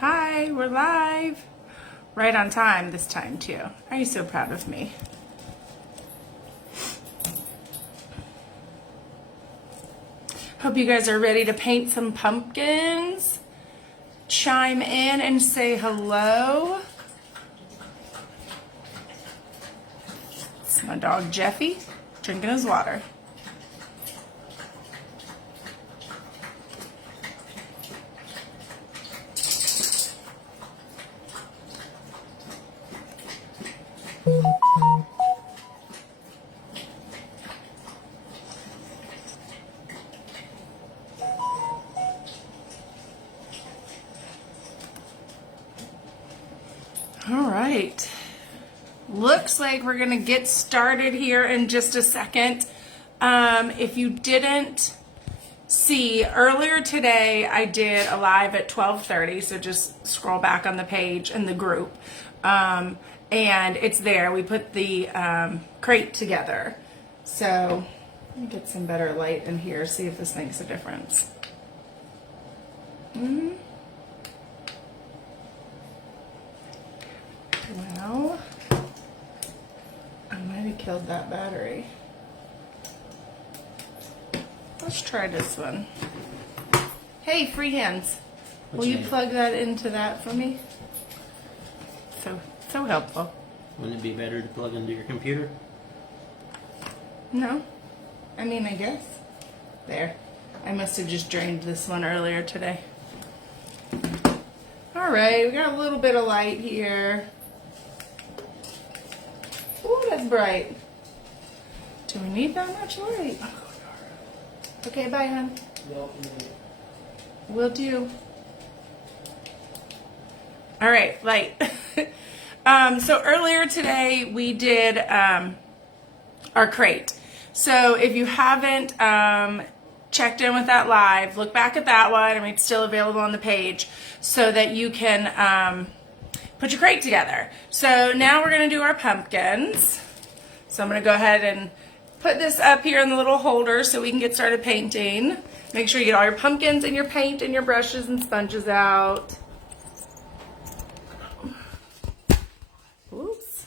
Hi, we're live. Right on time this time too. Are you so proud of me? Hope you guys are ready to paint some pumpkins. Chime in and say hello. It's my dog Jeffy drinking his water. All right. Looks like we're gonna get started here in just a second. If you didn't see, earlier today I did a live at 12:30, so just scroll back on the page in the group. And it's there. We put the crate together. So let me get some better light in here, see if this makes a difference. Well, I might have killed that battery. Let's try this one. Hey, free hands. Will you plug that into that for me? So helpful. Wouldn't it be better to plug into your computer? No. I mean, I guess. There. I must have just drained this one earlier today. All right, we got a little bit of light here. Ooh, that's bright. Do we need that much light? Okay, bye, hon. Will do. All right, light. So earlier today we did our crate. So if you haven't checked in with that live, look back at that one. I mean, it's still available on the page so that you can put your crate together. So now we're going to do our pumpkins. So I'm going to go ahead and put this up here in the little holder so we can get started painting. Make sure you get all your pumpkins and your paint and your brushes and sponges out. Oops.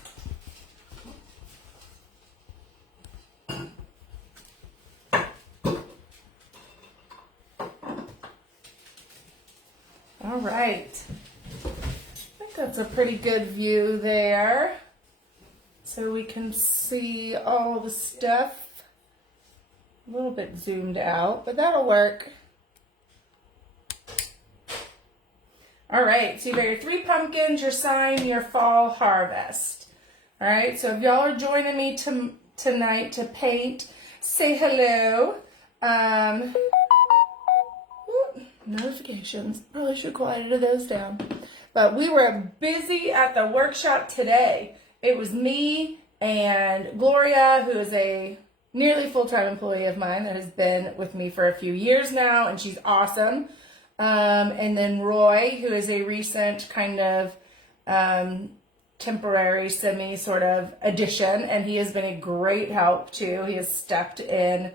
All right. I think that's a pretty good view there. So we can see all the stuff. A little bit zoomed out, but that'll work. All right, so you got your 3 pumpkins, your sign, your fall harvest. All right, so if y'all are joining me tonight to paint, say hello. Notifications, probably should quiet those down. But we were busy at the workshop today. It was me and Gloria, who is a nearly full-time employee of mine that has been with me for a few years now, and she's awesome. And then Roy, who is a recent kind of temporary semi sort of addition, and he has been a great help too. He has stepped in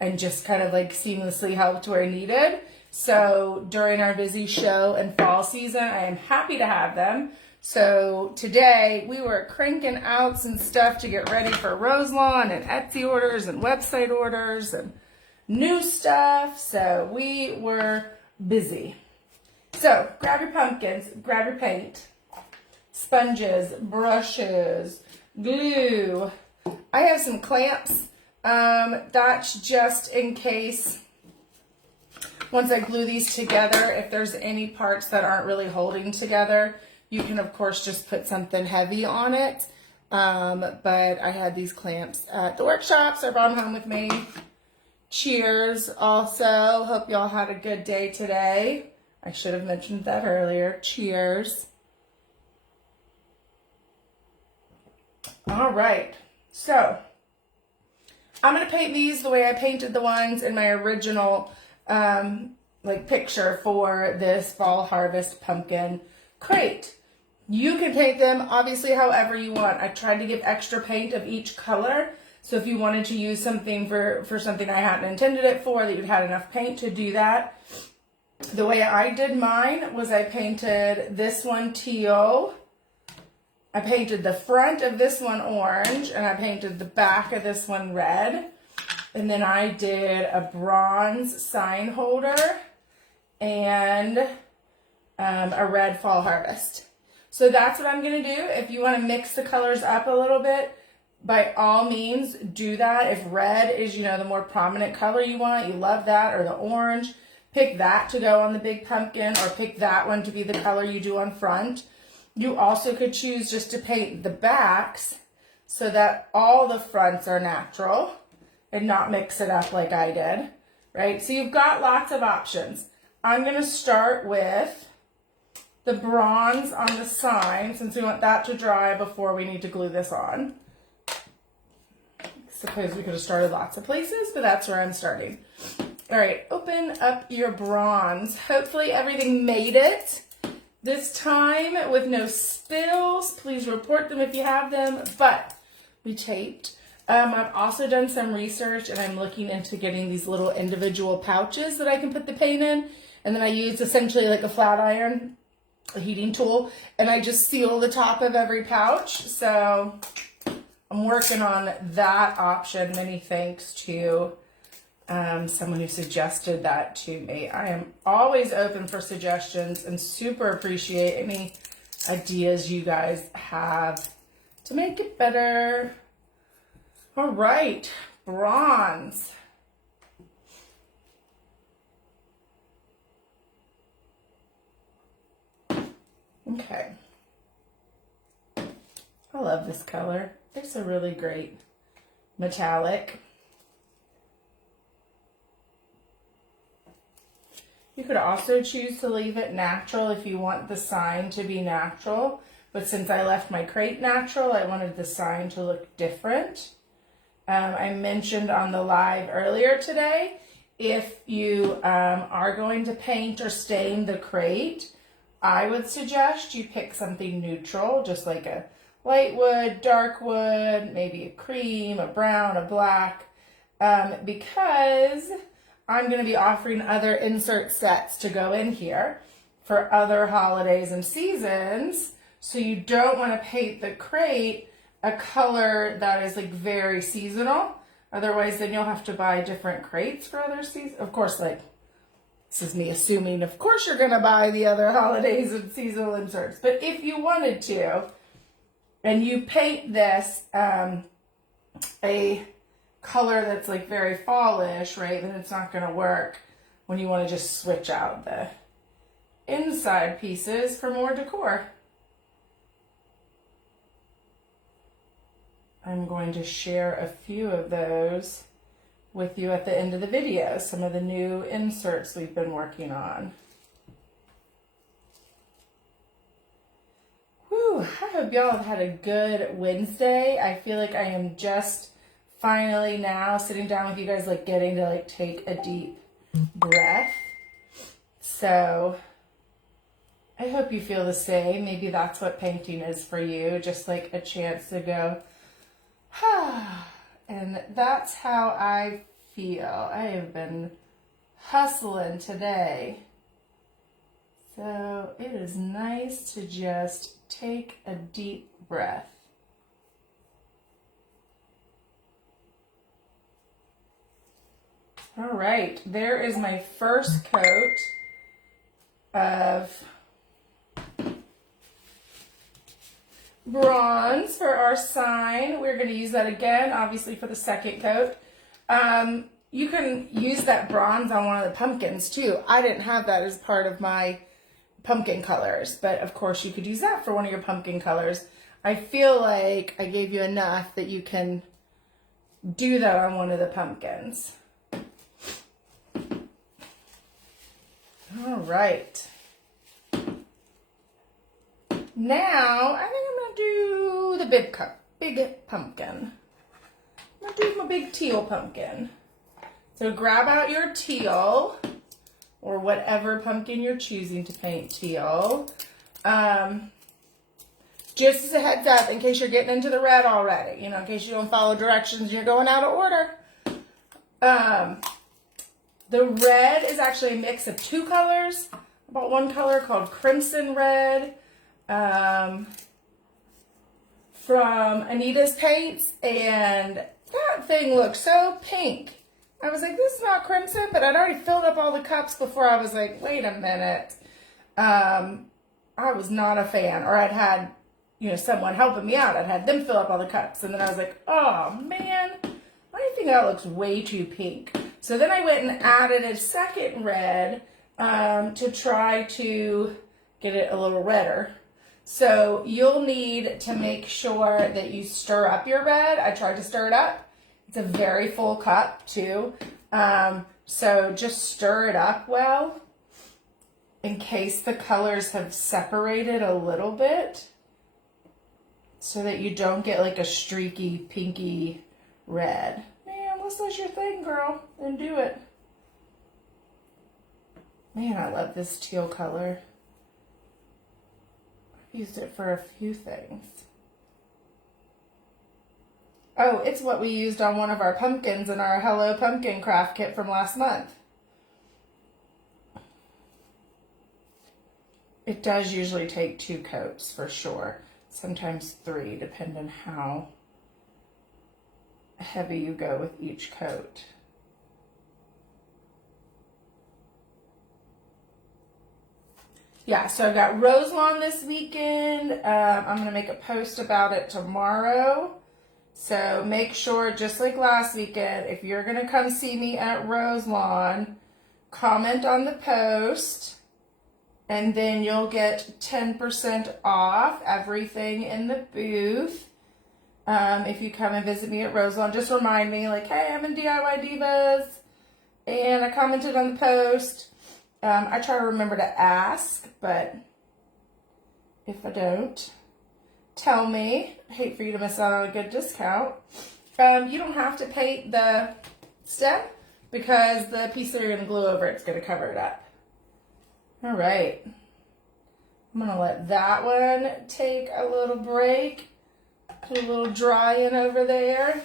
and just kind of like seamlessly helped where needed. So during our busy show and fall season, I am happy to have them. So today we were cranking out some stuff to get ready for Roselawn and Etsy orders and website orders and new stuff. So we were busy. So grab your pumpkins, grab your paint, sponges, brushes, glue. I have some clamps. That's just in case once I glue these together, if there's any parts that aren't really holding together, you can of course just put something heavy on it. But I had these clamps at the workshop, so I brought them home with me. Cheers also. Hope y'all had a good day today. I should have mentioned that earlier. Cheers. All right. So I'm going to paint these the way I painted the ones in my original picture for this fall harvest pumpkin crate. You can paint them obviously however you want. I tried to give extra paint of each color. So if you wanted to use something for something I hadn't intended it for, that you'd had enough paint to do that. The way I did mine was I painted this one teal, I painted the front of this one orange, and I painted the back of this one red. And then I did a bronze sign holder and a red fall harvest. So that's what I'm going to do. If you want to mix the colors up a little bit, by all means do that. If red is, you know, the more prominent color you want, you love that, or the orange, pick that to go on the big pumpkin, or pick that one to be the color you do on front. You also could choose just to paint the backs so that all the fronts are natural and not mix it up like I did, right? So you've got lots of options. I'm going to start with the bronze on the sign since we want that to dry before we need to glue this on. Suppose we could have started lots of places, but that's where I'm starting. All right, open up your bronze. Hopefully everything made it this time with no spills. Please report them if you have them, but we taped. I've also done some research and I'm looking into getting these little individual pouches that I can put the paint in. And then I use essentially like a flat iron, a heating tool, and I just seal the top of every pouch. So I'm working on that option. Many thanks to someone who suggested that to me. I am always open for suggestions and super appreciate any ideas you guys have to make it better. All right, bronze. Okay. I love this color. It's a really great metallic. You could also choose to leave it natural if you want the sign to be natural. But since I left my crate natural, I wanted the sign to look different. I mentioned on the live earlier today, if you are going to paint or stain the crate, I would suggest you pick something neutral, just like a light wood, dark wood, maybe a cream, a brown, a black, because I'm going to be offering other insert sets to go in here for other holidays and seasons. So you don't want to paint the crate a color that is like very seasonal. Otherwise, then you'll have to buy different crates for other seasons. Of course, like, this is me assuming, of course you're going to buy the other holidays and seasonal inserts. But if you wanted to, and you paint this a color that's like very fallish, right, then it's not going to work when you want to just switch out the inside pieces for more decor. I'm going to share a few of those with you at the end of the video, some of the new inserts we've been working on. Whew, I hope y'all have had a good Wednesday. I feel like I am just finally now sitting down with you guys, like getting to like take a deep breath. So I hope you feel the same. Maybe that's what painting is for you, just like a chance to go, and that's how I feel. I have been hustling today. So it is nice to just take a deep breath. All right, there is my first coat of bronze for our sign. We're going to use that again, obviously, for the second coat. You can use that bronze on one of the pumpkins too. I didn't have that as part of my pumpkin colors, but of course you could use that for one of your pumpkin colors. I feel like I gave you enough that you can do that on one of the pumpkins. All right. Now, I think I'm going to do the big pumpkin. I'm going to do my big teal pumpkin. So grab out your teal, or whatever pumpkin you're choosing to paint teal. Just as a heads up, in case you're getting into the red already, you know, in case you don't follow directions and you're going out of order. The red is actually a mix of two colors. I bought one color called Crimson Red from Anita's Paints, and that thing looked so pink. I was like, this is not crimson, but I'd already filled up all the cups before I was like, wait a minute. I was not a fan, or I'd had, someone helping me out. I'd had them fill up all the cups, and then I was like, oh man, I think that looks way too pink. So then I went and added a second red to try to get it a little redder. So you'll need to make sure that you stir up your red. I tried to stir it up. It's a very full cup too. So just stir it up well in case the colors have separated a little bit so that you don't get like a streaky, pinky red. Man, this is your thing, girl. Then do it. Man, I love this teal color. I've used it for a few things. Oh, it's what we used on one of our pumpkins in our Hello Pumpkin craft kit from last month. It does usually take 2 coats for sure. Sometimes 3, depending how heavy you go with each coat. Yeah, so I got Rose Lawn this weekend. I'm going to make a post about it tomorrow. So make sure, just like last weekend, if you're going to come see me at Rose Lawn, comment on the post, and then you'll get 10% off everything in the booth. If you come and visit me at Rose Lawn, just remind me, like, hey, I'm in DIY Divas, and I commented on the post. I try to remember to ask, but if I don't, tell me. I hate for you to miss out on a good discount. You don't have to paint the stem because the piece that you're going to glue over it's going to cover it up. All right. I'm going to let that one take a little break. Put a little dry in over there.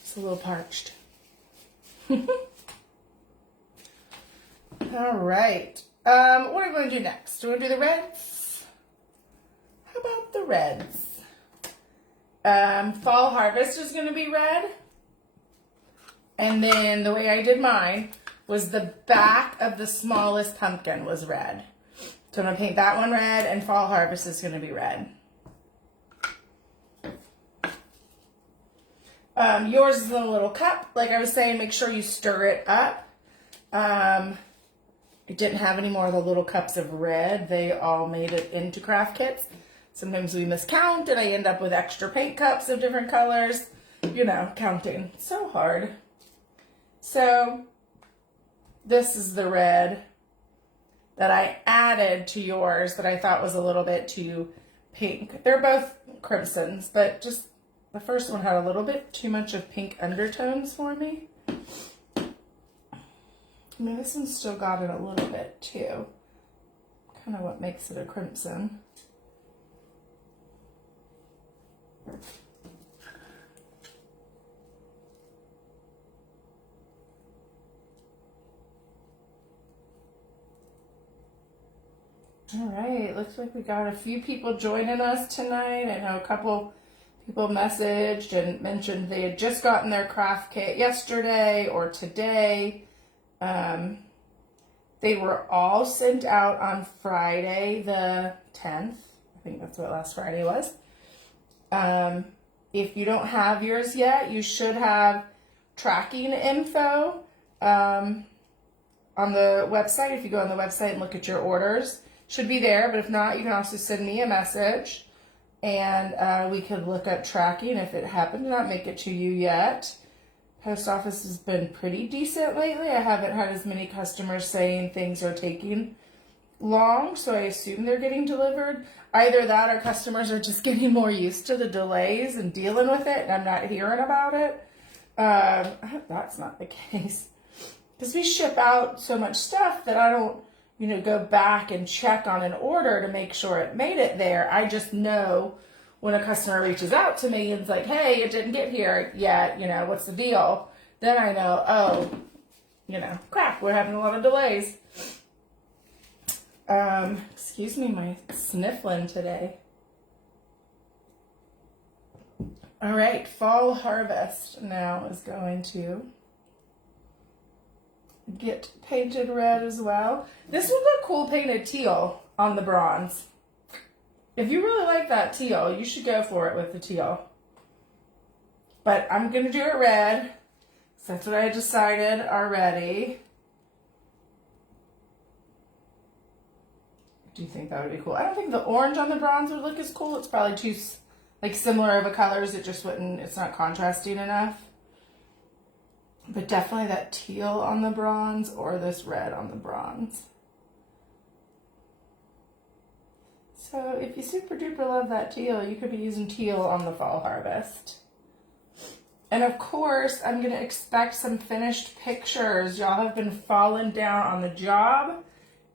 It's a little parched. All right. What are we going to do next? Do we want to do the reds? How about the reds? Fall Harvest is going to be red. And then the way I did mine was the back of the smallest pumpkin was red. So I'm going to paint that one red, and Fall Harvest is going to be red. Yours is in a little cup. Like I was saying, make sure you stir it up. It didn't have any more of the little cups of red. They all made it into craft kits. Sometimes we miscount and I end up with extra paint cups of different colors. You know, counting. So hard. So this is the red that I added to yours that I thought was a little bit too pink. They're both crimsons, but just the first one had a little bit too much of pink undertones for me. I mean, this one's still got it a little bit too. Kind of what makes it a crimson. All right, looks like we got a few people joining us tonight. I know a couple people messaged and mentioned they had just gotten their craft kit yesterday or today. They were all sent out on Friday the 10th. I think that's what last Friday was. If you don't have yours yet, you should have tracking info on the website. If you go on the website and look at your orders, should be there. But if not, you can also send me a message and we could look at tracking if it happened to not make it to you yet. Post office has been pretty decent lately. I haven't had as many customers saying things are taking long, so I assume they're getting delivered. Either that or customers are just getting more used to the delays and dealing with it, and I'm not hearing about it. I hope that's not the case. Because we ship out so much stuff that I don't go back and check on an order to make sure it made it there. I just know when a customer reaches out to me and is like, hey, it didn't get here yet, what's the deal? Then I know, oh, crap, we're having a lot of delays. Excuse me, my sniffling today. All right, fall harvest now is going to get painted red as well. This would look cool painted teal on the bronze. If you really like that teal, you should go for it with the teal. But I'm going to do it red. So that's what I decided already. Do you think that would be cool? I don't think the orange on the bronze would look as cool. It's probably too similar of a colors. It's not contrasting enough. But definitely that teal on the bronze or this red on the bronze. So if you super duper love that teal, you could be using teal on the fall harvest. And of course, I'm going to expect some finished pictures. Y'all have been falling down on the job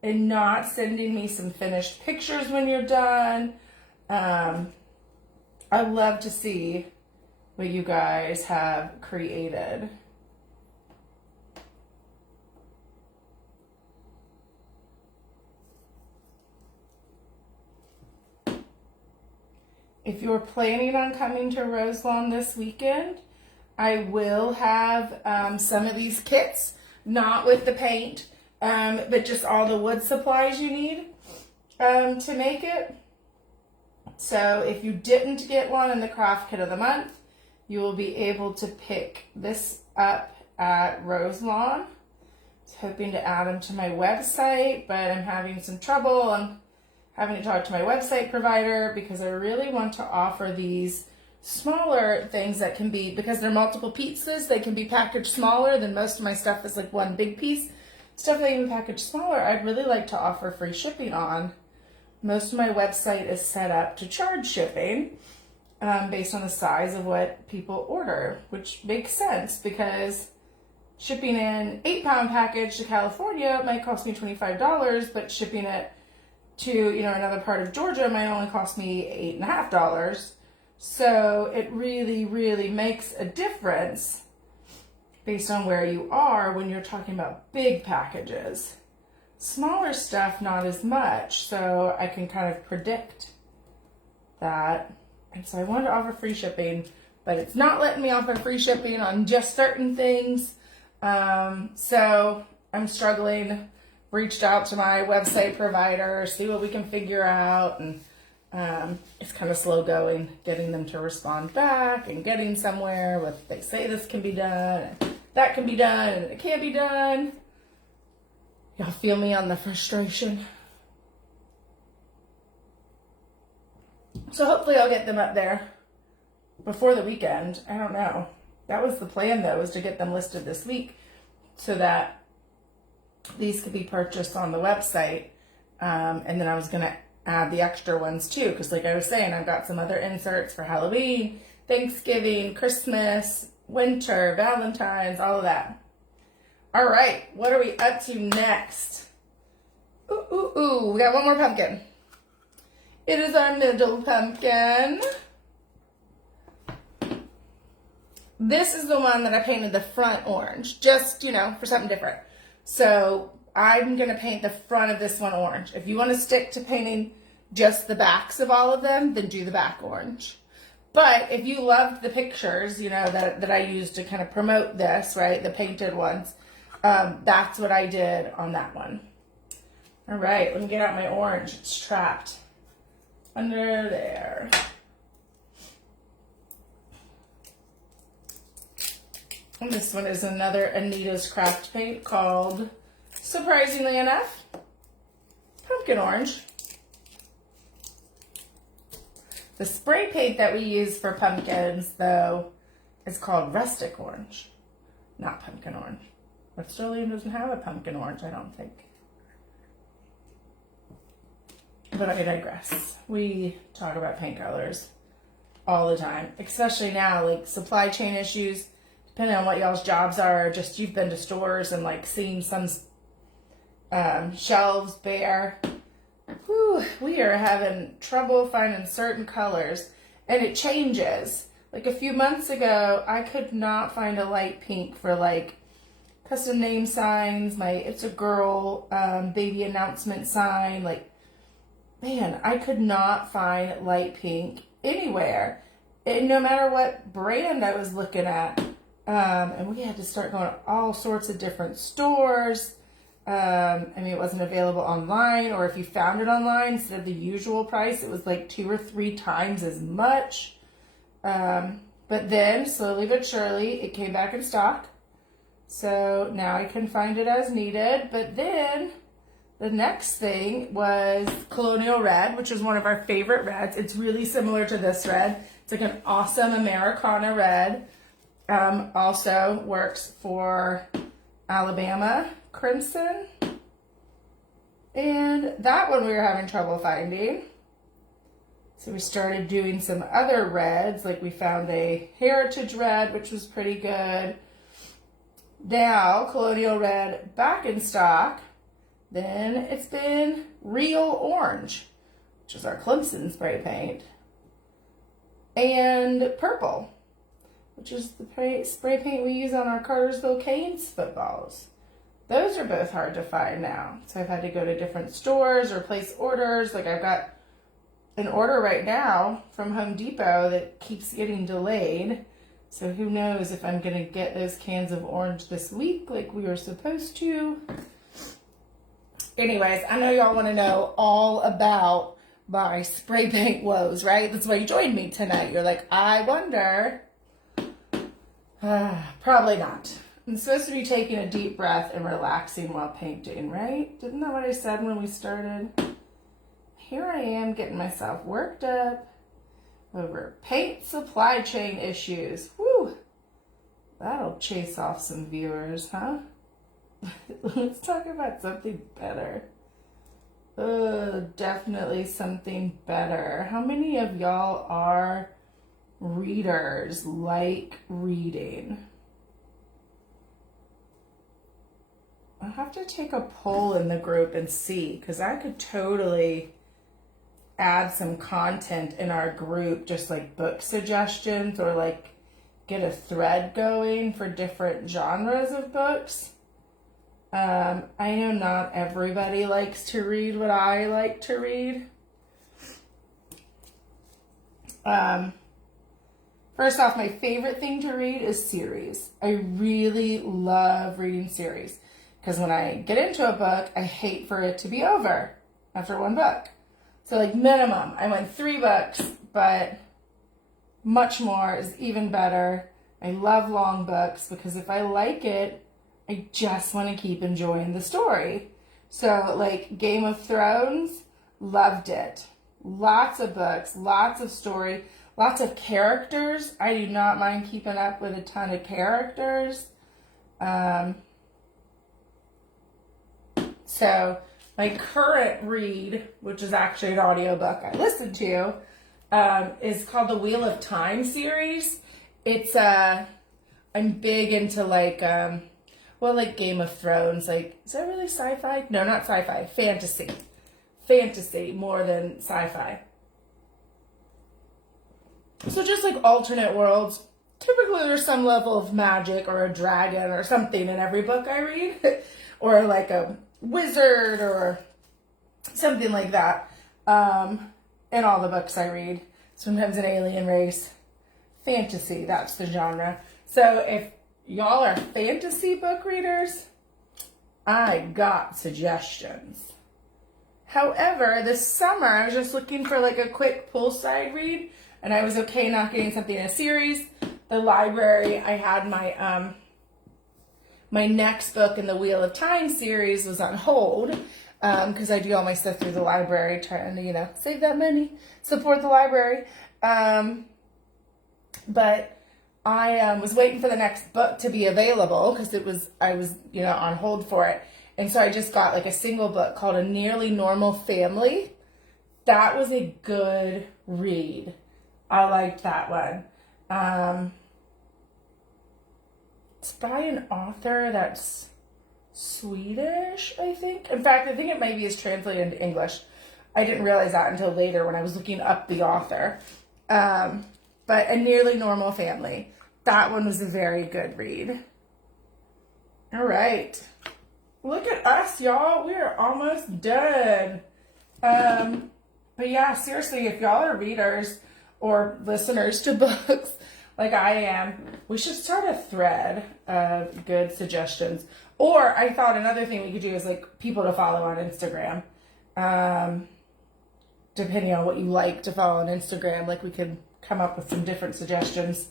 and not sending me some finished pictures when you're done. I love to see what you guys have created. If you're planning on coming to Roselawn this weekend, I will have some of these kits, not with the paint, but just all the wood supplies you need to make it. So if you didn't get one in the craft kit of the month, you will be able to pick this up at Roselawn. I was hoping to add them to my website, but I'm having some trouble. I'm having to talk to my website provider because I really want to offer these smaller things that can be, because they're multiple pieces, they can be packaged smaller than most of my stuff is like one big piece. Stuff that can be packaged smaller, I'd really like to offer free shipping on. Most of my website is set up to charge shipping based on the size of what people order, which makes sense because shipping an 8-pound package to California might cost me $25, but shipping it to another part of Georgia might only cost me $8.50. So it really, really makes a difference based on where you are when you're talking about big packages. Smaller stuff, not as much, so I can kind of predict that. And so I wanted to offer free shipping, but it's not letting me offer free shipping on just certain things. So I'm struggling. Reached out to my website provider, see what we can figure out, and it's kind of slow going, getting them to respond back and getting somewhere with, they say this can be done, and that can be done, and it can't be done. Y'all feel me on the frustration? So hopefully I'll get them up there before the weekend. I don't know. That was the plan though, was to get them listed this week so that these could be purchased on the website. And then I was going to add the extra ones too, because like I was saying, I've got some other inserts for Halloween, Thanksgiving, Christmas, winter, Valentine's, all of that. All right, what are we up to next? We got one more pumpkin. It is our middle pumpkin. This is the one that I painted the front orange, just, for something different. So I'm going to paint the front of this one orange. If you want to stick to painting just the backs of all of them, then do the back orange. But if you loved the pictures, that I used to kind of promote this, right, the painted ones, that's what I did on that one. All right, let me get out my orange. It's trapped under there. And this one is another Anita's Craft paint called, surprisingly enough, Pumpkin Orange. The spray paint that we use for pumpkins, though, is called Rustic Orange, not Pumpkin Orange. But Sterling doesn't have a Pumpkin Orange, I don't think. But I digress. We talk about paint colors all the time, especially now, like supply chain issues. Depending on what y'all's jobs are, just you've been to stores and like seen some, Shelves bare. Whew, we are having trouble finding certain colors, and it changes. Like a few months ago, I could not find a light pink for like custom name signs, my It's a Girl baby announcement sign. Like, man, I could not find light pink anywhere. And no matter what brand I was looking at. And we had to start going to all sorts of different stores. I mean, it wasn't available online, or if you found it online, instead of the usual price, it was like 2 or 3 times as much. But then, slowly but surely, it came back in stock. So now I can find it as needed. But then the next thing was Colonial Red, which is one of our favorite reds. It's really similar to this red. It's like an awesome Americana red. Also works for Alabama Crimson. And that one we were having trouble finding. So we started doing some other reds, like we found a Heritage Red, which was pretty good. Now, Colonial Red back in stock. Then it's been Real Orange, which is our Clemson spray paint. And Purple, which is the spray paint we use on our Cartersville Canes footballs. Those are both hard to find now. So I've had to go to different stores or place orders. Like I've got an order right now from Home Depot that keeps getting delayed. So who knows if I'm going to get those cans of orange this week like we were supposed to. Anyways, I know y'all want to know all about my spray paint woes, right? That's why you joined me tonight. You're like, I wonder. Probably not. I'm supposed to be taking a deep breath and relaxing while painting, right? Didn't that what I said when we started? Here I am getting myself worked up over paint supply chain issues. Whew. That'll chase off some viewers, huh? Let's talk about something better. Definitely something better. How many of y'all are readers, like reading? I'll have to take a poll in the group and see, because I could totally add some content in our group, just like book suggestions, or like get a thread going for different genres of books. I know not everybody likes to read what I like to read. First off, my favorite thing to read is series. I really love reading series, because when I get into a book, I hate for it to be over after one book. So like minimum, I went 3 books, but much more is even better. I love long books because if I like it, I just want to keep enjoying the story. So like Game of Thrones, loved it. Lots of books, lots of story, lots of characters. I do not mind keeping up with a ton of characters. So my current read, which is actually an audiobook I listened to, is called the Wheel of Time series. It's I'm big into like like Game of Thrones. Like, is that really sci-fi? No, not sci-fi. Fantasy more than sci-fi. So just like alternate worlds. Typically there's some level of magic or a dragon or something in every book I read. Or like a wizard or something like that. In all the books I read. Sometimes an alien race. Fantasy, that's the genre. So if y'all are fantasy book readers, I got suggestions. However, this summer I was just looking for like a quick poolside read, and I was okay not getting something in a series. The library, I had my my next book in the Wheel of Time series was on hold, because I do all my stuff through the library, trying to, save that money, support the library. But I was waiting for the next book to be available, because I was on hold for it. And so I just got like a single book called A Nearly Normal Family. That was a good read. I liked that one. It's by an author that's Swedish, I think. In fact, I think it maybe is translated into English. I didn't realize that until later when I was looking up the author. But A Nearly Normal Family. That one was a very good read. All right. Look at us, y'all. We are almost done. But yeah, seriously, if y'all are readers or listeners to books like I am, we should start a thread of good suggestions. Or I thought another thing we could do is like people to follow on Instagram. Depending on what you like to follow on Instagram, like we could come up with some different suggestions.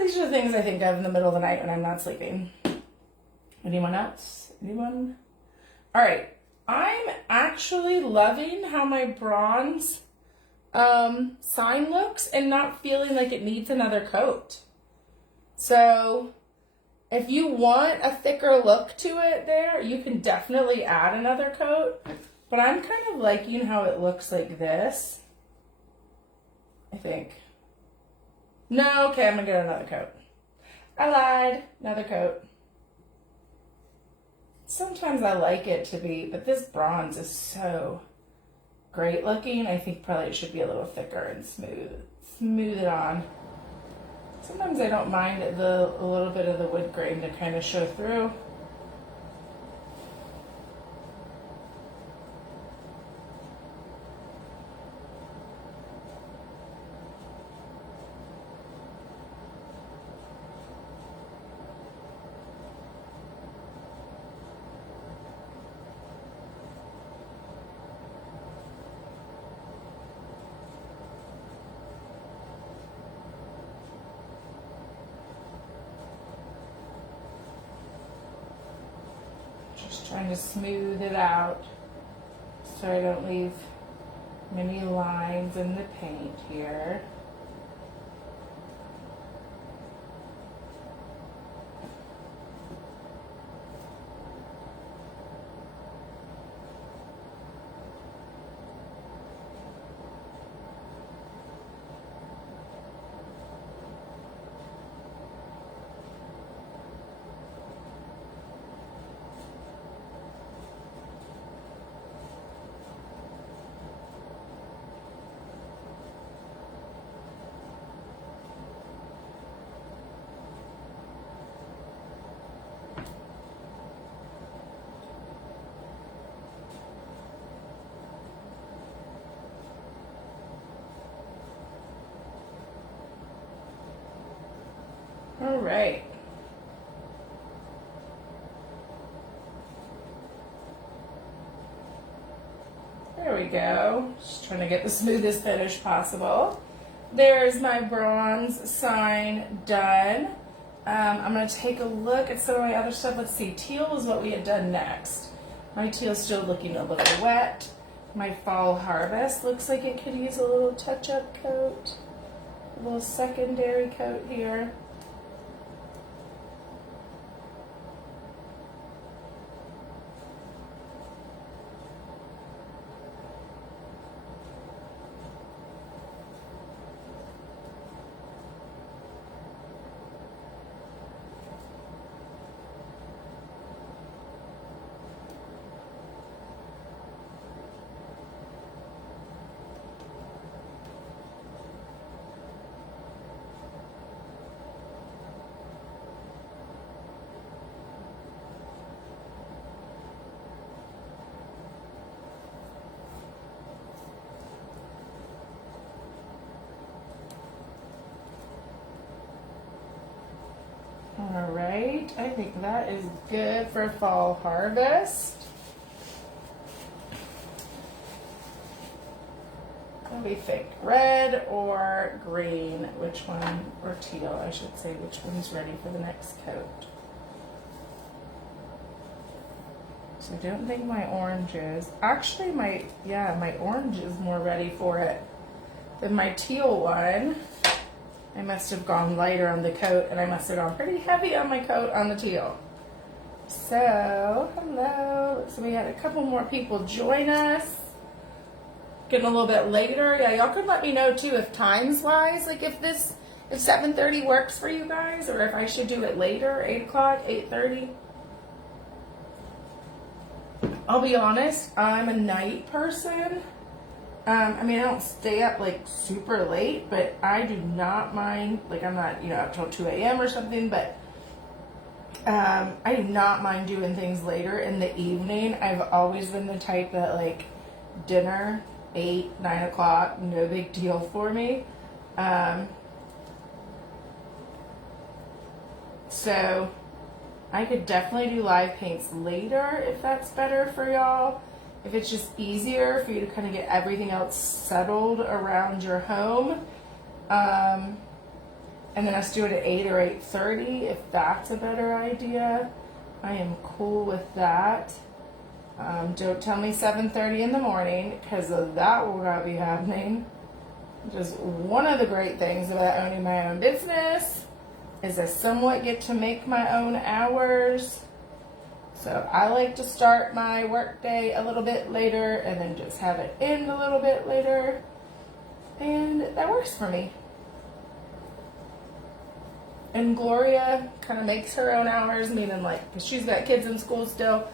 These are the things I think of in the middle of the night when I'm not sleeping. Anyone else? Anyone? All right. I'm actually loving how my bronze sign looks and not feeling like it needs another coat. So if you want a thicker look to it there, you can definitely add another coat. But I'm kind of liking how it looks like this, I think. No, okay, I'm going to get another coat. I lied. Another coat. Sometimes I like it to be, but this bronze is so great looking. I think probably it should be a little thicker and smooth it on. Sometimes I don't mind a little bit of the wood grain to kind of show through. Just trying to smooth it out so I don't leave many lines in the paint here. All right. There we go. Just trying to get the smoothest finish possible. There's my bronze sign done. I'm going to take a look at some of my other stuff. Let's see. Teal is what we had done next. My teal's still looking a little wet. My fall harvest looks like it could use a little touch-up coat. A little secondary coat here. All right, I think that is good for fall harvest. What do we think? Red or green? Which one? Or teal, I should say. Which one's ready for the next coat? So I don't think my orange is. Actually, my orange is more ready for it than my teal one. I must have gone lighter on the coat, and I must have gone pretty heavy on my coat on the teal. So, hello. So we had a couple more people join us. Getting a little bit later. Yeah, y'all could let me know too if times-wise, like if 7:30 works for you guys, or if I should do it later, 8 o'clock, 8:30. I'll be honest, I'm a night person. I mean, I don't stay up like super late, but I do not mind, like I'm not, up till 2 a.m. or something, but I do not mind doing things later in the evening. I've always been the type that like dinner, 8, 9 o'clock, no big deal for me. So I could definitely do live paints later if that's better for y'all. If it's just easier for you to kind of get everything else settled around your home. And then us do it at 8 or 8:30 if that's a better idea. I am cool with that. Don't tell me 7:30 in the morning because that will not be happening. Just one of the great things about owning my own business is I somewhat get to make my own hours. So I like to start my work day a little bit later and then just have it end a little bit later. And that works for me. And Gloria kind of makes her own hours, meaning like, because she's got kids in school still,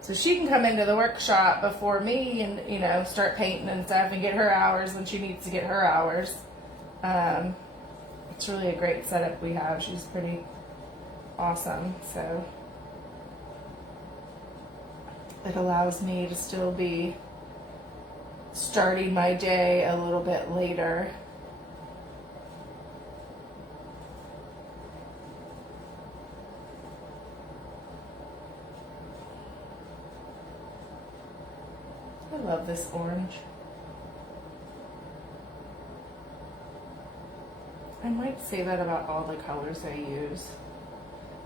so she can come into the workshop before me and, start painting and stuff and get her hours when she needs to get her hours. It's really a great setup we have. She's pretty awesome, so it allows me to still be starting my day a little bit later. I love this orange. I might say that about all the colors I use.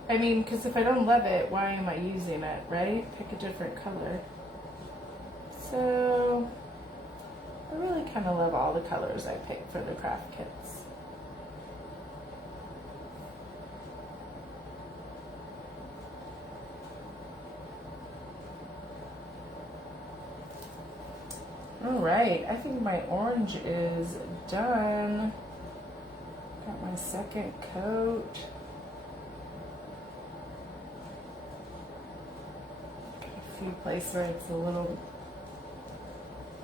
I mean, because if I don't love it, why am I using it, right? Pick a different color. So, I really kind of love all the colors I pick for the craft kits. All right, I think my orange is done. Got my second coat. Got a few places where it's a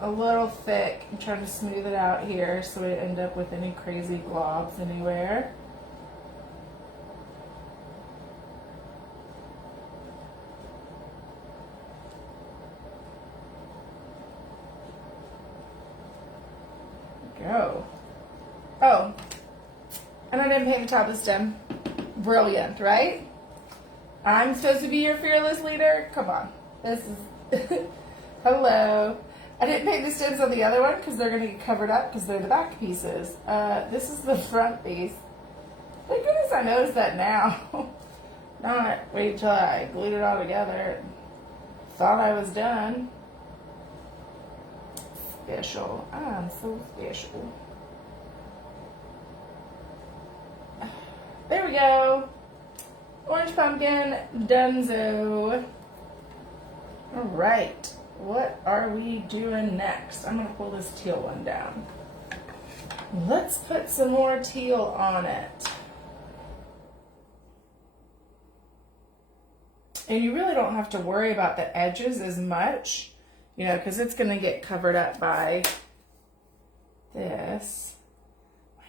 little thick. I'm trying to smooth it out here so we don't end up with any crazy globs anywhere. Go. Oh, and I didn't paint the top of the stem. Brilliant, right? I'm supposed to be your fearless leader? Come on. This is... Hello. I didn't paint the stems on the other one because they're going to get covered up because they're the back pieces. This is the front piece. Thank goodness I noticed that now. Not wait till I glued it all together. Thought I was done. Special. I'm so special. There we go. Orange pumpkin, donezo. All right. What are we doing next? I'm going to pull this teal one down. Let's put some more teal on it. And you really don't have to worry about the edges as much, because it's going to get covered up by this.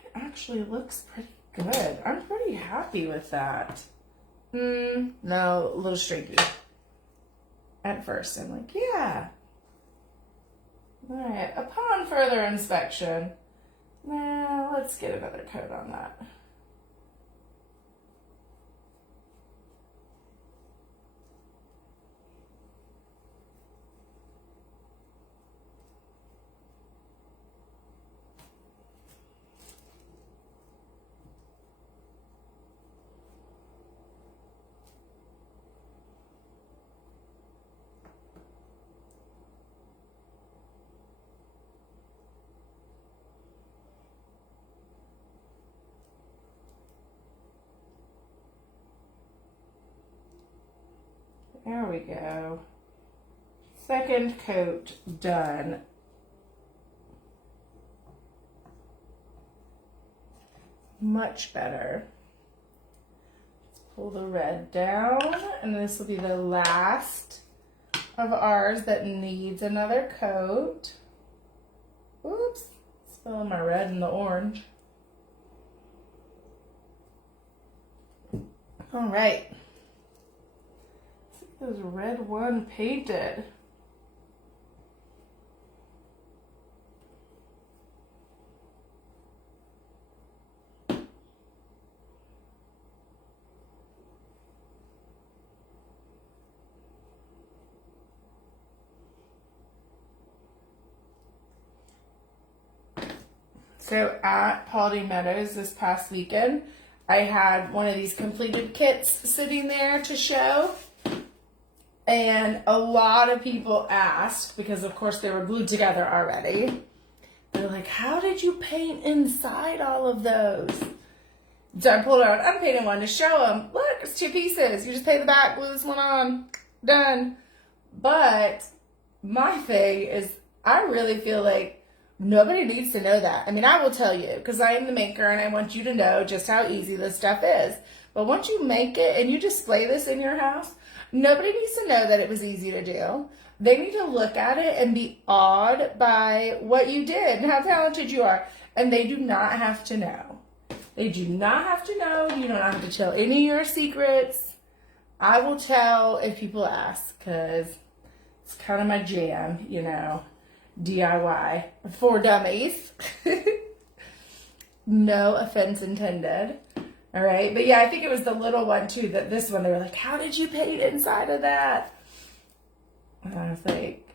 It actually looks pretty good. I'm pretty happy with that. No, a little streaky. At first, I'm like, yeah. All right, upon further inspection, now let's get another coat on that. There we go. Second coat done. Much better. Let's pull the red down, and this will be the last of ours that needs another coat. Oops, spilling my red and the orange. All right. Let's get this red one painted. So at Paldy Meadows this past weekend, I had one of these completed kits sitting there to show. And a lot of people asked, because of course they were glued together already. They're like, how did you paint inside all of those? So I pulled out an unpainted one to show them. Look, it's 2 pieces. You just pay the back, glue this one on, done. But my thing is, I really feel like nobody needs to know that. I mean, I will tell you, because I am the maker and I want you to know just how easy this stuff is. But once you make it and you display this in your house, nobody needs to know that it was easy to do. They need to look at it and be awed by what you did and how talented you are. And they do not have to know. They do not have to know. You don't have to tell any of your secrets. I will tell if people ask, because it's kind of my jam, you know. DIY for dummies. No offense intended. All right. But yeah, I think it was the little one too, that this one, they were like, how did you paint inside of that? And I was like,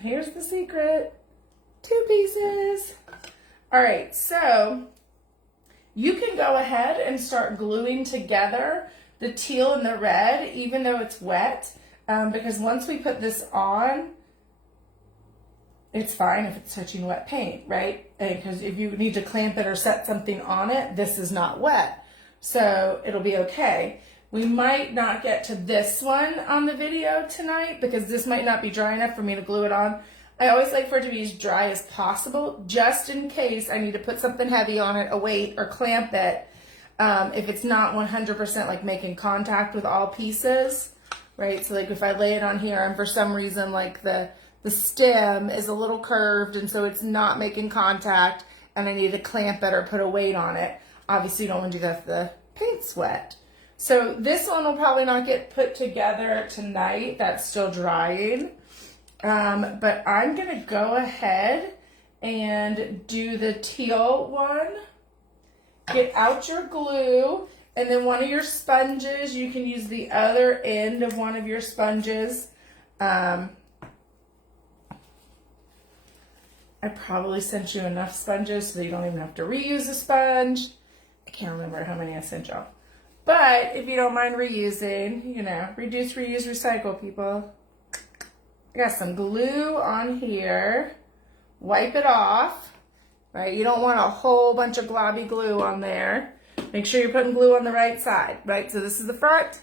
here's the secret. 2 pieces. All right. So you can go ahead and start gluing together the teal and the red, even though it's wet, because once we put this on, it's fine if it's touching wet paint, right? Because if you need to clamp it or set something on it, this is not wet. So it'll be okay. We might not get to this one on the video tonight because this might not be dry enough for me to glue it on. I always like for it to be as dry as possible, just in case I need to put something heavy on it, a weight, or clamp it. If it's not 100% like making contact with all pieces, right? So like if I lay it on here and for some reason like the stem is a little curved and so it's not making contact and I need to clamp it or put a weight on it. Obviously you don't want to do that if the paint's wet. So this one will probably not get put together tonight. That's still drying. But I'm going to go ahead and do the teal one. Get out your glue and then one of your sponges. You can use the other end of one of your sponges. I probably sent you enough sponges so that you don't even have to reuse a sponge. I can't remember how many I sent y'all. But if you don't mind reusing, you know, reduce, reuse, recycle, people. I got some glue on here. Wipe it off, right? You don't want a whole bunch of globby glue on there. Make sure you're putting glue on the right side, right? So this is the front.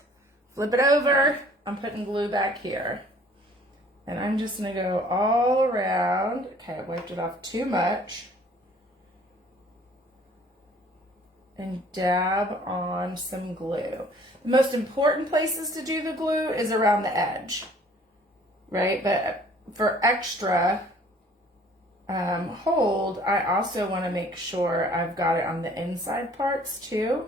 Flip it over. I'm putting glue back here. And I'm just going to go all around. Okay, I wiped it off too much. And dab on some glue. The most important places to do the glue is around the edge, right? But for extra hold, I also want to make sure I've got it on the inside parts too.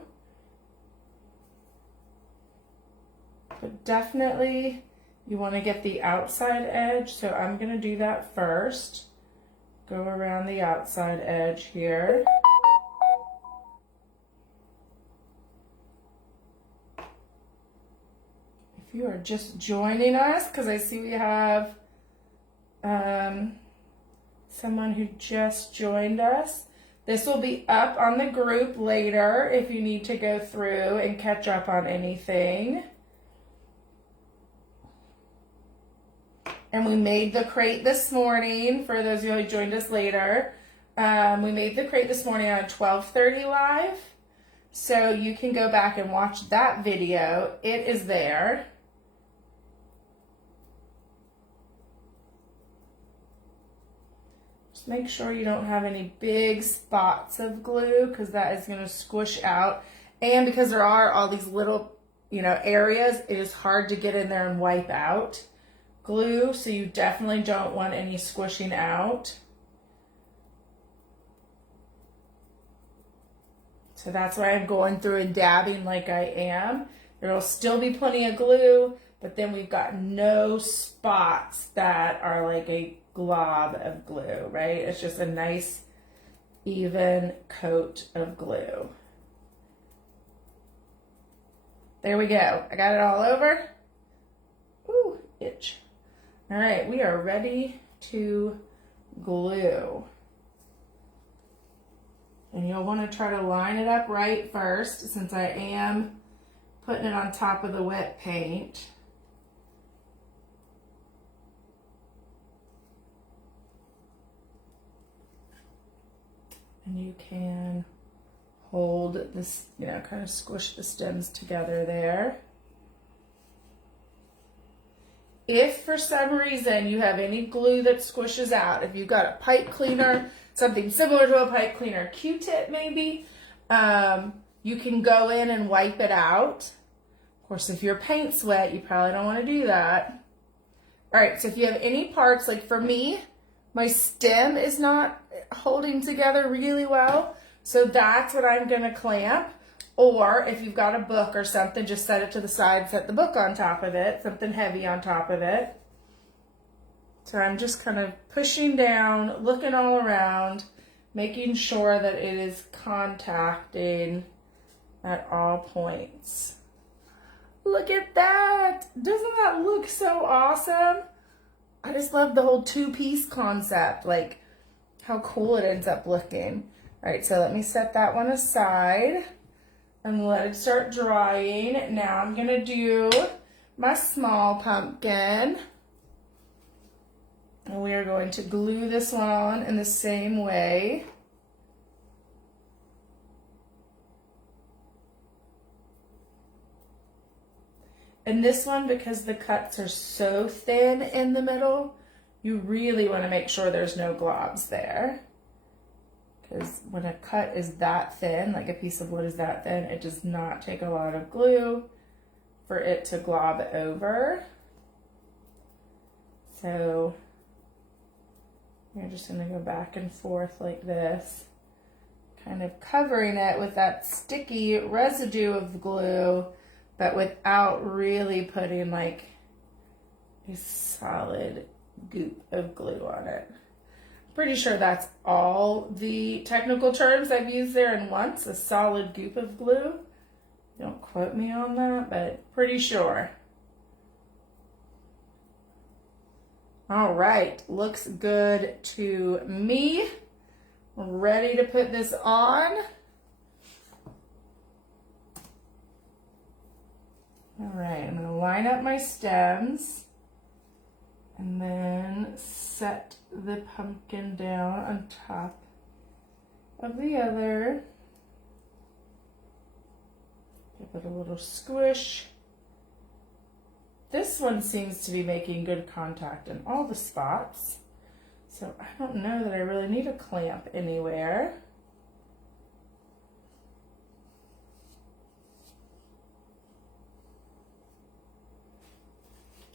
But definitely you want to get the outside edge, so I'm going to do that first. Go around the outside edge here. If you are just joining us, because I see we have someone who just joined us, this will be up on the group later if you need to go through and catch up on anything. And we made the crate this morning, for those of you who joined us later. We made the crate this morning on 12:30 live. So you can go back and watch that video. It is there. Just make sure you don't have any big spots of glue because that is going to squish out. And because there are all these little, areas, it is hard to get in there and wipe out. glue, so you definitely don't want any squishing out. So that's why I'm going through and dabbing like I am. There will still be plenty of glue, but then we've got no spots that are like a glob of glue, right? It's just a nice even coat of glue. There we go. I got it all over. Ooh, itch. All right, we are ready to glue. And you'll want to try to line it up right first, since I am putting it on top of the wet paint. And you can hold this, you know, kind of squish the stems together there. If for some reason you have any glue that squishes out, if you've got a pipe cleaner, something similar to a pipe cleaner, Q-tip maybe, you can go in and wipe it out. Of course, if your paint's wet, you probably don't want to do that. All right, so if you have any parts, like for me, my stem is not holding together really well, so that's what I'm gonna clamp. Or if you've got a book or something, just set it to the side, set the book on top of it, something heavy on top of it. So I'm just kind of pushing down, looking all around, making sure that it is contacting at all points. Look at that! Doesn't that look so awesome? I just love the whole two-piece concept, like how cool it ends up looking. All right, so let me set that one aside and let it start drying. Now I'm gonna do my small pumpkin. And we are going to glue this one on in the same way. And this one, because the cuts are so thin in the middle, you really want to make sure there's no globs there. Because when a cut is that thin, like a piece of wood is that thin, it does not take a lot of glue for it to glob over. So you're just going to go back and forth like this, kind of covering it with that sticky residue of glue, but without really putting like a solid goop of glue on it. Pretty sure that's all the technical terms I've used there in once, a solid goop of glue. Don't quote me on that, but pretty sure. All right, looks good to me. Ready to put this on. All right, I'm gonna line up my stems and then set the pumpkin down on top of the other. Give it a little squish. This one seems to be making good contact in all the spots, so I don't know that I really need a clamp anywhere.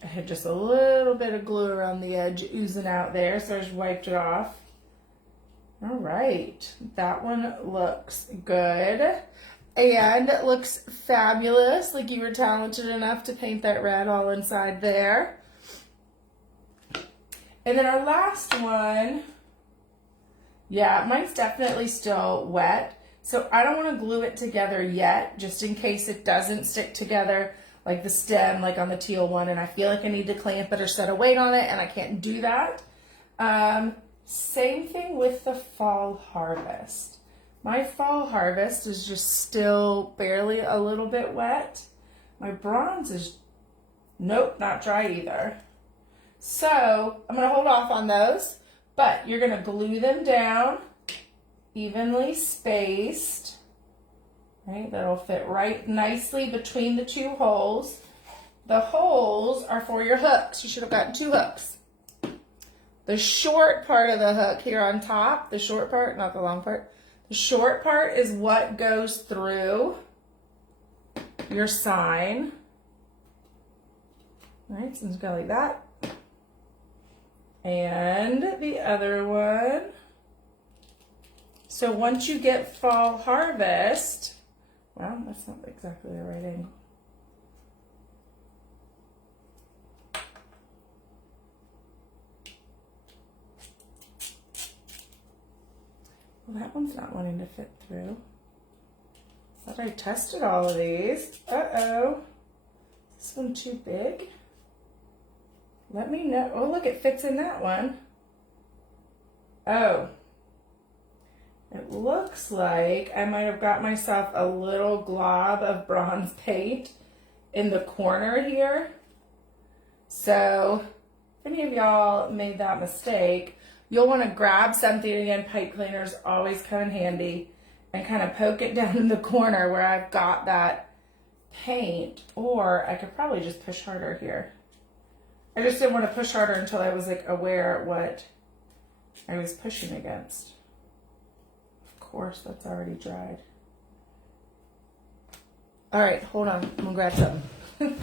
I had just a little bit of glue around the edge oozing out there, so I just wiped it off. All right, that one looks good. And it looks fabulous, like you were talented enough to paint that red all inside there. And then our last one, yeah, mine's definitely still wet, so I don't want to glue it together yet, just in case it doesn't stick together like the stem, like on the teal one, and I feel like I need to clamp it or set a weight on it, and I can't do that. Same thing with the fall harvest. My fall harvest is just still barely a little bit wet. My bronze is, nope, not dry either. So I'm gonna hold off on those, but you're gonna glue them down, evenly spaced. Right, that'll fit right nicely between the two holes. The holes are for your hooks. You should have gotten 2 hooks. The short part of the hook here on top, the short part, not the long part, the short part is what goes through your sign. All right, so it's going like that. And the other one. So once you get fall harvest, well, that's not exactly the right angle. Well, that one's not wanting to fit through. Thought I tested all of these. Uh-oh. Is this one too big? Let me know. Oh, look, it fits in that one. Oh. It looks like I might have got myself a little glob of bronze paint in the corner here. So if any of y'all made that mistake, you'll want to grab something. Again, pipe cleaners always come in handy, and kind of poke it down in the corner where I've got that paint, or I could probably just push harder here. I just didn't want to push harder until I was like aware what I was pushing against. Of course, that's already dried. All right, hold on, I'm gonna grab something.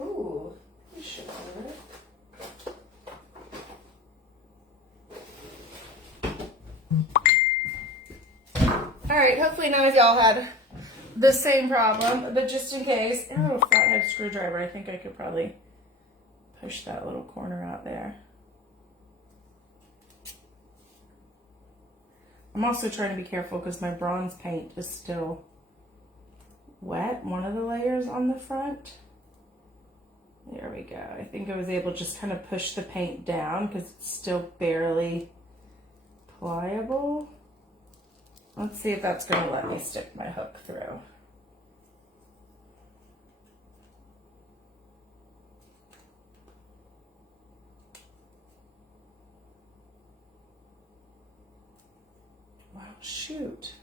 Ooh, sure. All right, hopefully none of y'all had the same problem, but just in case, and a little flathead screwdriver, I think I could probably push that little corner out there. I'm also trying to be careful because my bronze paint is still wet, one of the layers on the front. There we go. I think I was able to just kind of push the paint down because it's still barely pliable. Let's see if that's going to let me stick my hook through. Wow, shoot.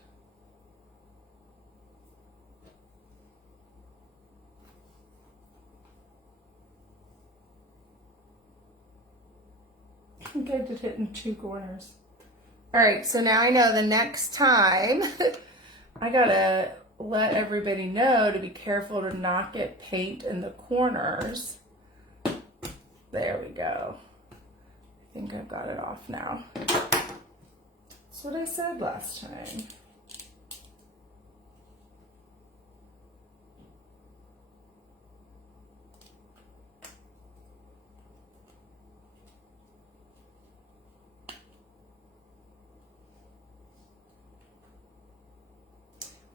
I think I did it in two corners. All right, so now I know the next time I gotta let everybody know to be careful to not get paint in the corners. There we go. I think I've got it off now. That's what I said last time.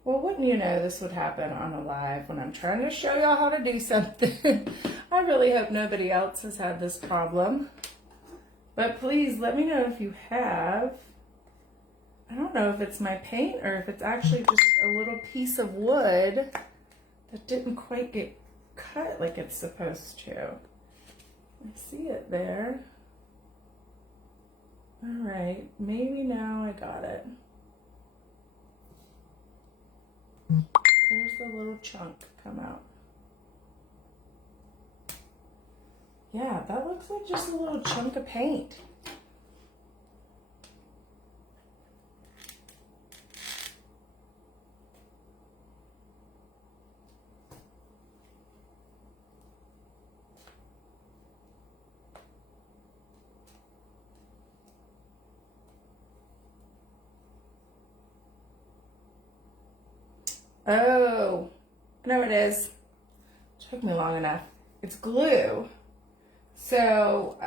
Well, wouldn't you know this would happen on a live when I'm trying to show y'all how to do something. I really hope nobody else has had this problem. But please let me know if you have. I don't know if it's my paint or if it's actually just a little piece of wood that didn't quite get cut like it's supposed to. I see it there. All right, maybe now I got it. There's the little chunk come out. Yeah, that looks like just a little chunk of paint. Oh, I know what it is. It took me long enough. It's glue. So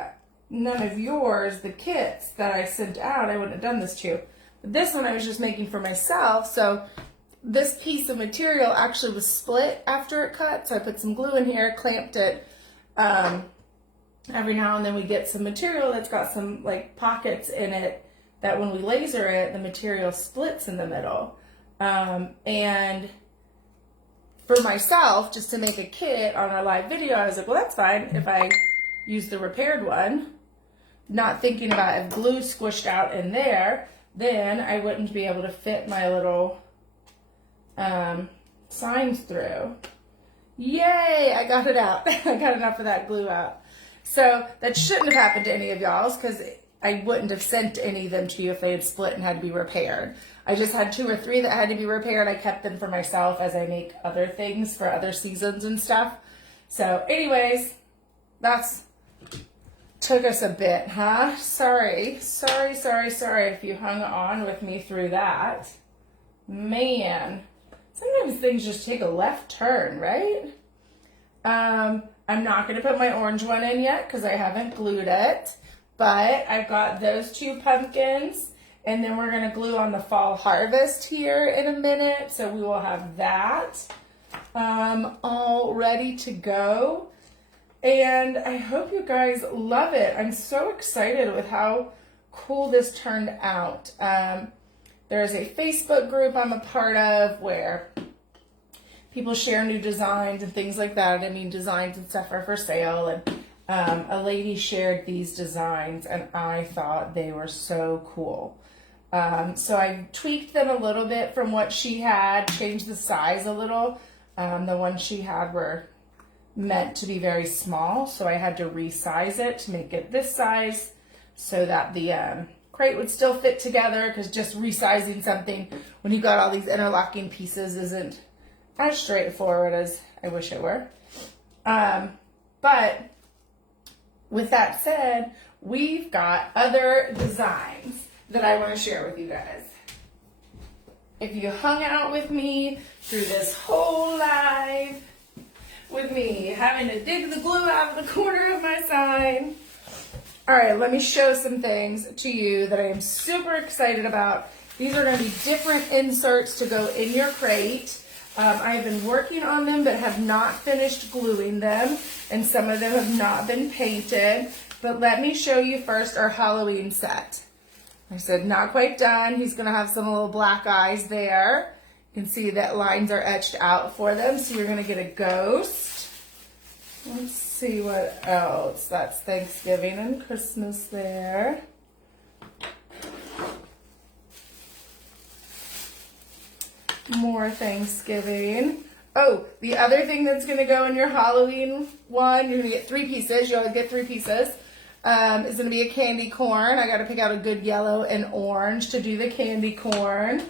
none of yours, the kits that I sent out, I wouldn't have done this to. But this one I was just making for myself. So this piece of material actually was split after it cut. So I put some glue in here, clamped it. Every now and then we get some material that's got some like pockets in it that when we laser it, the material splits in the middle. And for myself, just to make a kit on our live video, I was like, well, that's fine if I use the repaired one, not thinking about if glue squished out in there, then I wouldn't be able to fit my little signs through. Yay, I got it out. I got enough of that glue out. So that shouldn't have happened to any of y'all's because I wouldn't have sent any of them to you if they had split and had to be repaired. I just had 2 or 3 that had to be repaired. I kept them for myself as I make other things for other seasons and stuff. So anyways, that's took us a bit, huh? Sorry if you hung on with me through that. Man, sometimes things just take a left turn, right? I'm not going to put my orange one in yet because I haven't glued it, but I've got those 2 pumpkins, and then we're going to glue on the fall harvest here in a minute, so we will have that all ready to go. And I hope you guys love it. I'm so excited with how cool this turned out. There's a Facebook group I'm a part of where people share new designs and things like that. I mean, designs and stuff are for sale. And a lady shared these designs, and I thought they were so cool. So I tweaked them a little bit from what she had, changed the size a little. The ones she had were meant to be very small, so I had to resize it to make it this size so that the crate would still fit together, because just resizing something when you've got all these interlocking pieces isn't as straightforward as I wish it were. But with that said, we've got other designs that I want to share with you guys. If you hung out with me through this whole live, with me having to dig the glue out of the corner of my sign. All right, let me show some things to you that I am super excited about. These are going to be different inserts to go in your crate. I have been working on them but have not finished gluing them, and some of them have not been painted. But let me show you first our Halloween set. I said not quite done. He's going to have some little black eyes there. You can see that lines are etched out for them, so you're going to get a ghost. Let's see what else. That's Thanksgiving and Christmas there. More Thanksgiving. Oh, the other thing that's going to go in your Halloween one, you're going to get 3 pieces. You always get 3 pieces. Is going to be a candy corn. I got to pick out a good yellow and orange to do the candy corn.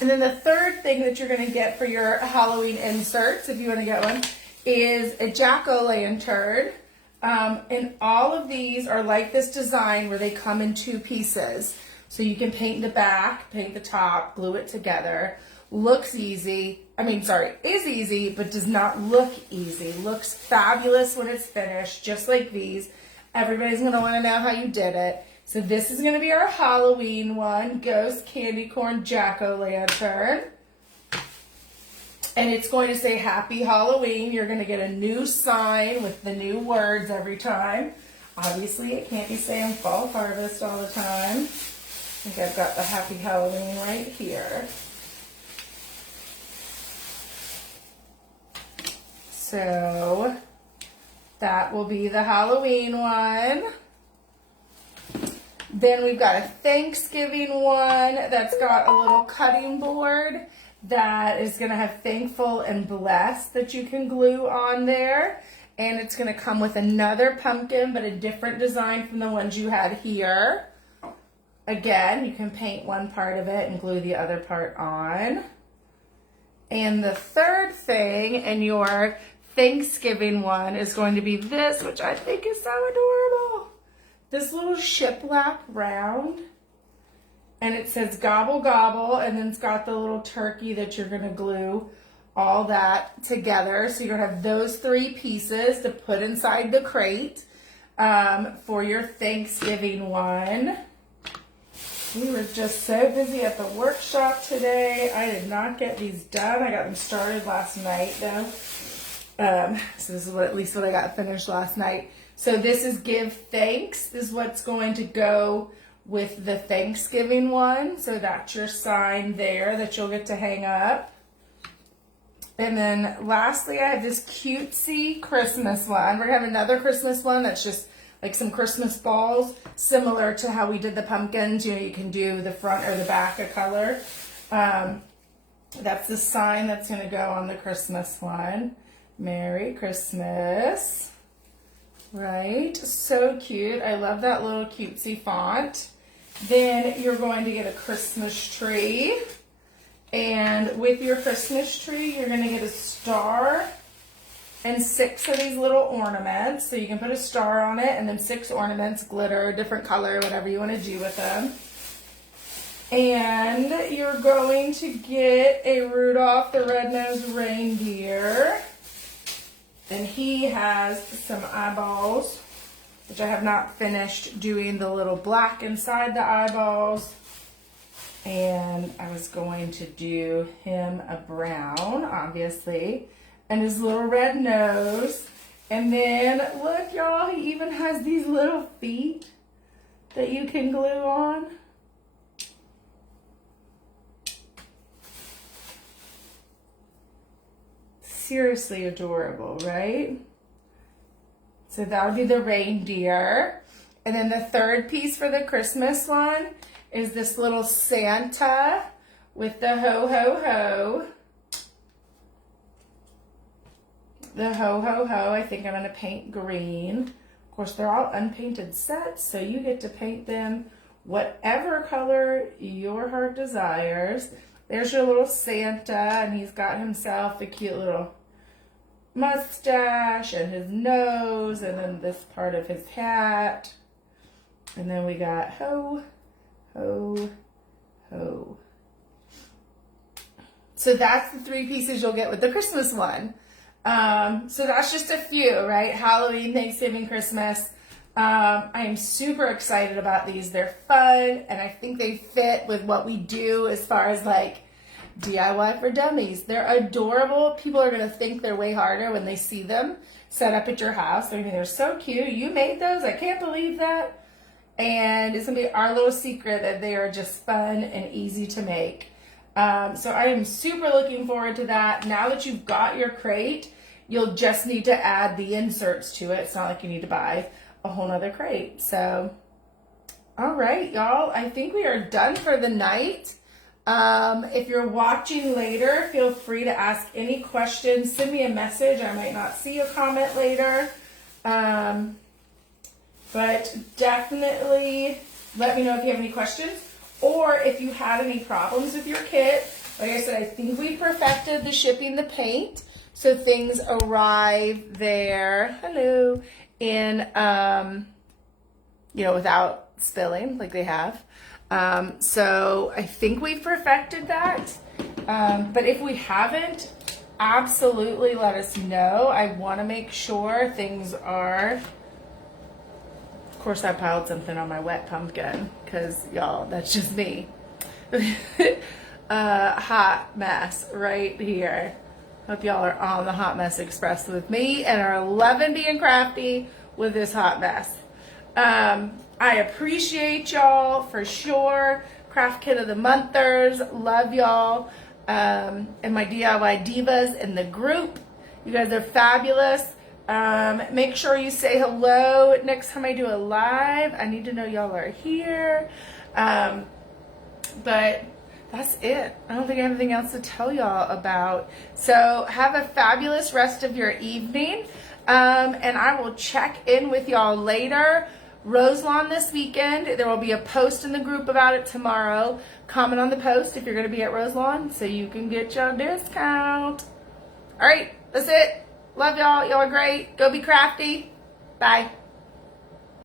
And then the third thing that you're going to get for your Halloween inserts, if you want to get one, is a jack-o'-lantern. And all of these are like this design where they come in 2 pieces. So you can paint the back, paint the top, glue it together. Looks easy. Is easy, but does not look easy. Looks fabulous when it's finished, just like these. Everybody's going to want to know how you did it. So this is going to be our Halloween one, Ghost Candy Corn Jack-o'-lantern. And it's going to say Happy Halloween. You're going to get a new sign with the new words every time. Obviously, it can't be saying Fall Harvest all the time. I think I've got the Happy Halloween right here. So that will be the Halloween one. Then we've got a Thanksgiving one that's got a little cutting board that is going to have thankful and blessed that you can glue on there. And it's going to come with another pumpkin, but a different design from the ones you had here. Again, you can paint one part of it and glue the other part on. And the third thing in your Thanksgiving one is going to be this, which I think is so adorable. This little shiplap round, and it says gobble gobble, and then it's got the little turkey that you're going to glue all that together. So you're going to have those 3 pieces to put inside the crate for your Thanksgiving one. We were just so busy at the workshop today. I did not get these done. I got them started last night though. So this is at least what I got finished last night. So this is Give Thanks. This is what's going to go with the Thanksgiving one. So that's your sign there that you'll get to hang up. And then lastly, I have this cutesy Christmas one. We're going to have another Christmas one that's just like some Christmas balls, similar to how we did the pumpkins. You know, you can do the front or the back a color. That's the sign that's going to go on the Christmas one. Merry Christmas. Right? So cute. I love that little cutesy font. Then you're going to get a Christmas tree. And with your Christmas tree, you're going to get a star and 6 of these little ornaments. So you can put a star on it and then 6 ornaments, glitter, different color, whatever you want to do with them. And you're going to get a Rudolph the Red-Nosed Reindeer. And he has some eyeballs, which I have not finished doing the little black inside the eyeballs. And I was going to do him a brown, obviously, and his little red nose. And then, look, y'all, he even has these little feet that you can glue on. Seriously adorable, right? So that would be the reindeer. And then the third piece for the Christmas one is this little Santa with the ho, ho, ho. The ho, ho, ho, I think I'm going to paint green. Of course, they're all unpainted sets, so you get to paint them whatever color your heart desires. There's your little Santa, and he's got himself a cute little mustache and his nose, and then this part of his hat. And then we got ho, ho, ho. So that's the 3 pieces you'll get with the Christmas one. So that's just a few, right? Halloween, Thanksgiving, Christmas. I am super excited about these. They're fun, and I think they fit with what we do as far as like DIY for dummies. They're adorable. People are going to think they're way harder when they see them set up at your house. They're going to think they're so cute. You made those? I can't believe that. And it's going to be our little secret that they are just fun and easy to make. So I am super looking forward to that. Now that you've got your crate, you'll just need to add the inserts to it. It's not like you need to buy a whole nother crate. So, all right, y'all. I think we are done for the night. If you're watching later, feel free to ask any questions. Send me a message. I might not see a comment later. But definitely let me know if you have any questions or if you have any problems with your kit. Like I said, I think we perfected the shipping the paint. So things arrive there, hello, in, without spilling like they have. So I think we've perfected that. But if we haven't, absolutely let us know. I want to make sure things are... Of course, I piled something on my wet pumpkin because, y'all, that's just me. Hot mess right here. Hope y'all are on the Hot Mess Express with me and are loving being crafty with this hot mess. I appreciate y'all for sure. Craft Kit of the Monthers. Love y'all. And my DIY divas in the group. You guys are fabulous. Make sure you say hello next time I do a live. I need to know y'all are here. But that's it. I don't think I have anything else to tell y'all about. So have a fabulous rest of your evening. And I will check in with y'all later. Roselawn this weekend. There will be a post in the group about it tomorrow. Comment on the post if you're going to be at Roselawn so you can get your discount. All right, that's it. Love y'all. Y'all are great. Go be crafty. Bye.